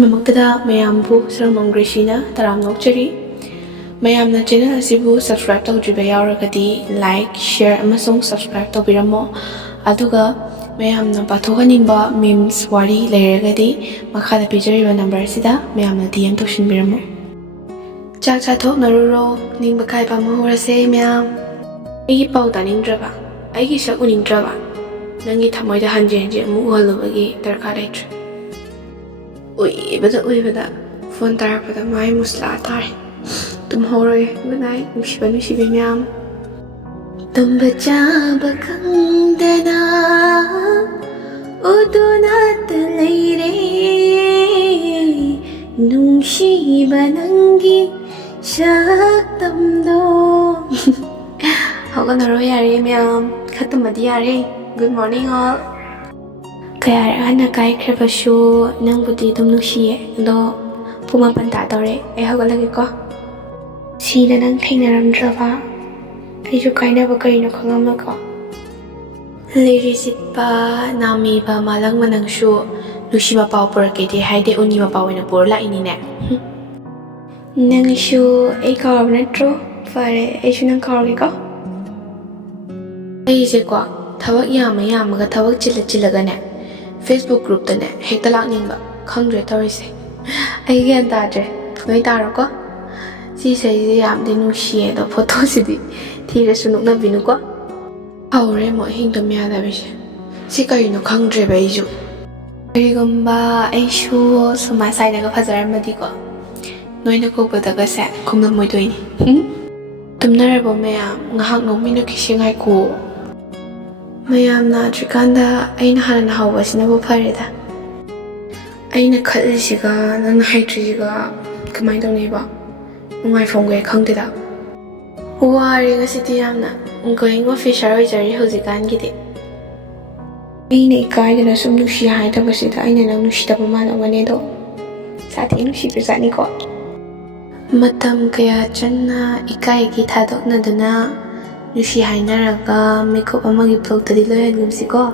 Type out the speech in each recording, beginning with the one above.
ꯃꯃꯛꯇꯗ ꯃꯌꯥꯝꯕꯨ ꯁꯔꯃꯪ ꯒ꯭ꯔꯦꯁꯤꯅ ꯇꯔꯥꯝ ꯅꯣꯛꯆꯔꯤ ꯃꯌꯥꯝꯅ ꯆꯦꯅꯦꯜ ꯑꯁꯤꯕꯨ ꯁꯕꯁꯀ꯭ꯔꯥꯏꯕ ꯇꯧꯗ꯭ꯔꯤꯕ ꯌꯥꯎꯔꯒꯗꯤ ꯂꯥꯏꯛ ꯁꯤꯌꯔ ꯑꯃꯁꯨꯡ ꯁꯕꯁꯀ꯭ꯔꯥꯏꯕ ꯇꯧꯕꯤꯔꯝꯃꯣ ꯑꯗꯨꯒ ꯃꯌꯥꯝꯅ ꯄꯥꯊꯣꯛꯍꯟꯅꯤꯡꯕ ꯃꯤꯝꯁ ꯋꯥꯔꯤ ꯂꯩꯔꯒꯗꯤ ꯃꯈꯥꯗ ꯄꯤꯖꯔꯤꯕ ꯅꯝꯕꯔ ꯑꯁꯤꯗ ꯃꯌꯥꯝꯅ DM ꯇꯧꯁꯤꯟꯕꯤꯔꯝꯃꯣ ꯆꯥꯛ ꯆꯥꯊꯣꯛꯅꯔꯨꯔꯣ ꯅꯤꯡꯕ ꯀꯥꯏꯕ ꯑꯃ ꯍꯧꯔꯁꯦ ꯃꯌꯥꯝ ꯑꯩꯒꯤ ꯄꯥꯎ ꯇꯥꯅꯤꯡꯗ꯭ꯔꯕ ꯑꯩꯒꯤ ꯁꯛ ꯎꯅꯤꯡꯗ꯭ꯔꯕ ꯅꯪꯒꯤ ꯊꯃꯣꯏꯗ ꯍꯟꯖꯤꯟ ꯍꯟꯖꯤꯟ ꯑꯃꯨꯛ ꯎꯍꯜꯂꯨꯕꯒꯤ ꯗꯔꯀꯥꯔ ꯂꯩꯇ꯭ꯔꯦ ꯎꯏꯕꯗ ꯐꯣꯟ ꯇꯥꯔꯛꯄꯗ ꯃꯥꯏ ꯃꯨꯁꯂꯥ ꯇꯥꯔꯦ ꯇꯨꯝꯍꯧꯔꯒꯦ ꯒꯨꯗ ꯅꯥꯏꯠ ꯅꯨꯡꯁꯤꯕꯤ ꯃꯌꯥꯝ ꯇꯨꯝꯕ ꯆꯥꯕ ꯈꯪꯗꯅ ꯎꯗꯨꯅꯇ ꯂꯩꯔꯦ ꯅꯨꯡꯁꯤꯕ ꯅꯪꯒꯤ ꯁꯛꯇꯝꯗꯣ ꯍꯧꯒꯠꯅꯔꯣ ꯌꯥꯔꯦ ꯃꯌꯥꯝ ꯈꯔ ꯇꯨꯝꯃꯗꯤ ꯌꯥꯔꯦ ꯒꯨꯗ ꯃꯣꯔꯅꯤꯡ ꯑꯣꯜ ꯀꯌꯥꯔꯛ ꯍꯟꯅ ꯀꯥꯏꯈ꯭ꯔꯕꯁꯨ ꯅꯪꯕꯨꯗꯤ ꯑꯗꯨꯝ ꯅꯨꯡꯁꯤꯌꯦ ꯑꯗꯣ ꯄꯨꯡ 8 ꯇꯥꯗꯧꯔꯦ ꯑꯩ ꯍꯧꯒꯠꯂꯒꯦꯀꯣ ꯁꯤꯗ ꯅꯪ ꯊꯦꯡꯅꯔꯝꯗ꯭ꯔꯕ ꯑꯩꯁꯨ ꯀꯥꯏꯅꯕ ꯀꯔꯤꯅꯣ ꯈꯪꯉꯝꯃꯣꯏꯀꯣ ꯂꯩꯔꯤ ꯆꯤꯠꯄ ꯅꯥꯃꯤꯕ ꯃꯥꯂꯪ ꯅꯪꯁꯨ ꯅꯨꯡꯁꯤꯕ ꯄꯥꯎ ꯄꯨꯔꯛꯀꯦꯗꯤ ꯍꯥꯏꯗꯤ ꯎꯅꯤꯕ ꯄꯥꯎ ꯑꯣꯏꯅ ꯄꯨꯔ ꯂꯥꯛꯏꯅꯤꯅꯦ ꯅꯪꯁꯨ ꯑꯩ ꯀꯥꯎꯔꯕ ꯅꯠꯇ꯭ꯔꯣ ꯐꯔꯦ ꯑꯩꯁꯨ ꯅꯪ ꯀꯥꯎꯔꯒꯦꯀꯣ ꯑꯩꯁꯦꯀꯣ ꯊꯕꯛ ꯌꯥꯝꯃꯒ ꯊꯕꯛ ꯆꯤꯜꯂꯒꯅꯦ ꯐꯦꯁꯕꯨꯛ ꯒ꯭ꯔꯨꯞꯇꯅꯦ ꯍꯦꯛꯇ ꯂꯥꯛꯅꯤꯡꯕ ꯈꯪꯗ꯭ꯔꯦ ꯇꯧꯔꯤꯁꯦ ꯑꯩ ꯒ꯭ꯌꯥꯟ ꯇꯥꯗ꯭ꯔꯦ ꯅꯣꯏ ꯇꯥꯔꯣꯀꯣ ꯁꯤꯁꯩꯁꯦ ꯌꯥꯝꯗꯤ ꯅꯨꯡꯁꯤꯌꯦ ꯑꯗꯣ ꯐꯣꯇꯣꯁꯤꯗꯤ ꯊꯤꯔꯁꯨ ꯅꯣꯛꯅꯕꯤꯅꯨꯀꯣ ꯍꯧꯔꯦ ꯑꯃꯨꯛ ꯑꯍꯤꯡ ꯇꯨꯝ ꯌꯥꯗꯕꯤꯁꯦ ꯁꯤ ꯀꯔꯤꯅꯣ ꯈꯪꯗ꯭ꯔꯦꯕ ꯑꯩꯁꯨ ꯀꯔꯤꯒꯨꯝꯕ ꯑꯩꯁꯨ ꯁꯨꯃꯥꯏ ꯁꯥꯏꯗꯒ ꯐꯖꯔꯝꯃꯗꯤꯀꯣ ꯅꯣꯏꯅ ꯀꯧꯕꯗꯒꯁꯦ ꯈꯨꯝꯂꯝꯃꯣꯏꯗꯣꯏꯅꯤ ꯇꯨꯝꯅꯔꯕꯣ ꯃꯌꯥꯝ ꯉꯥꯏꯍꯥꯛ ꯅꯣꯛꯃꯤꯟꯅꯈꯤꯁꯤ ꯉꯥꯏꯈꯣ ꯃꯌꯥꯝ ꯅꯥꯗ꯭ꯔꯤꯀꯥꯟꯗ ꯑꯩꯅ ꯍꯥꯟꯅ ꯍꯧꯕꯁꯤꯅꯕꯨ ꯐꯔꯦꯗ ꯑꯩꯅ ꯈꯠꯂꯤꯁꯤꯒ ꯅꯪꯅ ꯍꯩꯇ꯭ꯔꯤꯁꯤꯒ ꯀꯃꯥꯏꯅ ꯇꯧꯅꯤꯕ ꯅꯨꯡꯉꯥꯏꯐꯝꯒ ꯈꯪꯗꯦꯗ ꯋꯥꯔꯦ ꯉꯁꯤꯗꯤ ꯌꯥꯝꯅ ꯒꯣꯌꯤꯡ ꯑꯣꯐꯤꯁꯔ ꯑꯣꯏꯖꯔꯤ ꯍꯧꯖꯤꯛꯀꯥꯟꯒꯤꯗꯤ ꯑꯩꯅ ꯏꯀꯥꯏꯗꯅ ꯁꯨꯝ ꯅꯨꯡꯁꯤ ꯍꯥꯏꯗꯕꯁꯤꯗ ꯑꯩꯅ ꯅꯪ ꯅꯨꯡꯁꯤꯗꯕ ꯃꯥꯜꯂꯝꯒꯅꯤ ꯑꯗꯣ ꯁꯥꯊꯤ ꯅꯨꯡꯁꯤꯕꯖꯥꯠꯅꯤꯀꯣ ꯃꯇꯝ ꯀꯌꯥ ꯆꯪꯅ ꯏꯀꯥꯏꯒꯤ ꯊꯥꯗꯣꯛꯅꯗꯨꯅ ꯅꯨꯡꯁꯤ ꯍꯥꯏꯅꯔꯒ ꯃꯤꯀꯨꯞ ꯑꯃꯒꯤ ꯕ꯭ꯂꯣꯛꯇꯗꯤ ꯂꯣꯏꯍꯟꯒꯨꯝꯁꯤꯀꯣ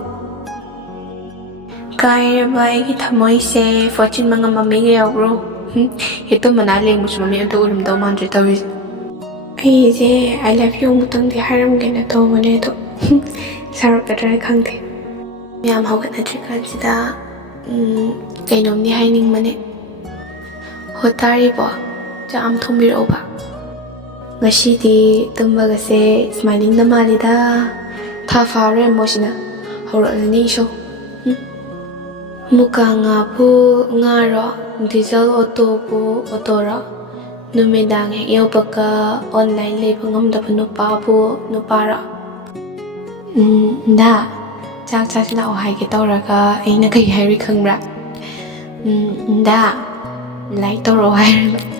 ꯀꯥꯏꯔꯕ ꯑꯩꯒꯤ ꯊꯃꯣꯏꯁꯦ ꯐꯣꯠꯆꯤꯟꯕ ꯉꯝꯕ ꯃꯤꯒ ꯌꯥꯎꯕ꯭ꯔꯣ ꯍꯦꯛꯇ ꯃꯅꯥ ꯂꯦꯡꯕꯁꯨ ꯃꯃꯤ ꯑꯝꯇ ꯎꯔꯝꯗꯧ ꯃꯥꯟꯗ꯭ꯔꯦ ꯇꯧꯔꯤꯁꯦ ꯑꯩꯁꯦ ꯑꯥꯏ ꯂꯚ ꯌꯨ ꯑꯃꯨꯛꯇꯪꯗꯤ ꯍꯥꯏꯔꯝꯒꯦꯅ ꯇꯧꯕꯅꯦ ꯑꯗꯣ ꯁꯥꯎꯔꯛꯀꯗ꯭ꯔꯥ ꯈꯪꯗꯦ ꯃꯌꯥꯝ ꯍꯧꯒꯠꯅꯗ꯭ꯔꯤꯀꯥꯟꯁꯤꯗ ꯀꯩꯅꯣꯝꯗꯤ ꯍꯥꯏꯅꯤꯡꯕꯅꯦ ꯍꯣ ꯇꯥꯔꯤꯕꯣ ꯆꯥꯛ ꯑꯃ ꯊꯣꯡꯕꯤꯔꯛꯎꯕ ꯉꯁꯤꯗꯤ ꯇꯨꯝꯕꯒꯁꯦ ꯁ꯭ꯃꯥꯏꯂꯤꯡꯗ ꯃꯥꯜꯂꯤꯗ ꯊꯥ ꯐꯥꯔꯦ ꯃꯣꯏꯁꯤꯅ ꯍꯧꯔꯛꯂꯅꯤ ꯏꯁꯣ ꯃꯨꯀꯥ ꯉꯥꯕꯨ ꯉꯥꯔꯣ ꯗꯤꯖꯜ ꯑꯣꯇꯣꯕꯨ ꯑꯣꯇꯣꯔꯣ ꯅꯨꯃꯤꯗꯥꯡ ꯍꯦꯛ ꯌꯧꯕꯒ ꯑꯣꯟꯂꯥꯏꯟ ꯂꯩꯕ ꯉꯝꯗꯕ ꯅꯨꯄꯥꯕꯨ ꯅꯨꯄꯥꯔꯣ ꯗꯥ ꯆꯥꯛ ꯆꯥꯁꯤꯜꯂꯛꯑꯣ ꯍꯥꯏꯒꯦ ꯇꯧꯔꯒ ꯑꯩꯅ ꯀꯩ ꯍꯥꯏꯔꯤ ꯈꯪꯕ꯭ꯔꯥ ꯗꯥ ꯂꯥꯏꯛ ꯇꯧꯔꯛꯑꯣ ꯍꯥꯏꯔꯤꯕ